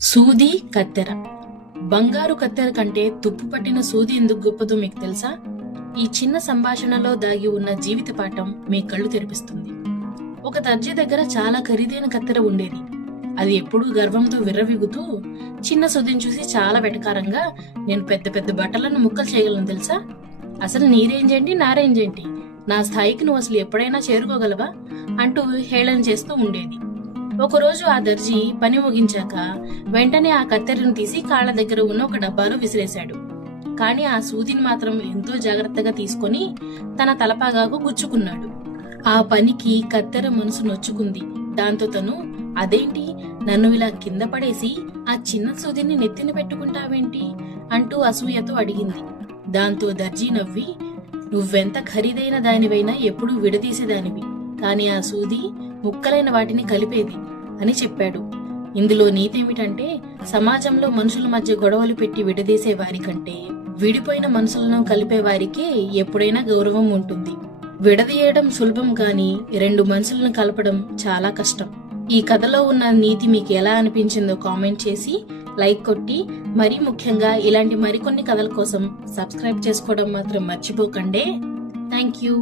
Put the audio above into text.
సూది కత్తెర. బంగారు కత్తెర కంటే తుప్పు పట్టిన సూది ఎందుకు గొప్పదో మీకు తెలుసా? ఈ చిన్న సంభాషణలో దాగి ఉన్న జీవిత పాఠం మీ కళ్ళు తెరిపిస్తుంది. ఒక దర్జీ దగ్గర చాలా ఖరీదైన కత్తెర ఉండేది. అది ఎప్పుడూ గర్వంతో విర్రవీగుతూ చిన్న సూదిని చూసి చాలా వెటకారంగా, నేను పెద్ద పెద్ద బట్టలను ముక్కలు చేయగలను తెలుసా? అసలు నీ రేంజ్ ఏంటి, నా రేంజ్ ఏంటి, నా స్థాయికి నువ్వు అసలు ఎప్పుడైనా చేరుకోగలవా అంటూ హేళన చేస్తూ ఉండేది. ఒకరోజు ఆ దర్జీ పని ముగించాక వెంటనే ఆ కత్తెరను తీసి కాళ్ల దగ్గర ఉన్న ఒక డబ్బాలో విసిరేశాడు. కాని ఆ సూదిని మాత్రం ఎంతో జాగ్రత్తగా తీసుకొని తన తలపాగాకు గుచ్చుకున్నాడు. ఆ పనికి కత్తెర మనసు నొచ్చుకుంది. దాంతో తను, అదేంటి, నన్ను ఇలా కింద పడేసి ఆ చిన్న సూదిని నెత్తిన పెట్టుకుంటావేంటి అంటూ అసూయతో అడిగింది. దాంతో దర్జీ నవ్వి, నువ్వెంత ఖరీదైన దానివైనా ఎప్పుడూ విడదీసేదానివి, కాని ఆ సూది ముక్కలైన వాటిని కలిపేది అని చెప్పాడు. ఇందులో నీతేమిటంటే, సమాజంలో మనుషుల మధ్య గొడవలు పెట్టి విడదీసే వారి కంటే విడిపోయిన మనసులను కలిపే వారికే ఎప్పుడైనా గౌరవం ఉంటుంది. విడదీయడం సులభం, కానీ రెండు మనసులను కలపడం చాలా కష్టం. ఈ కథలో ఉన్న నీతి మీకు ఎలా అనిపించిందో కామెంట్ చేసి లైక్ కొట్టి, మరీ ముఖ్యంగా ఇలాంటి మరికొన్ని కథల కోసం సబ్స్క్రైబ్ చేసుకోవడం మాత్రం మర్చిపోకండి. Thank you.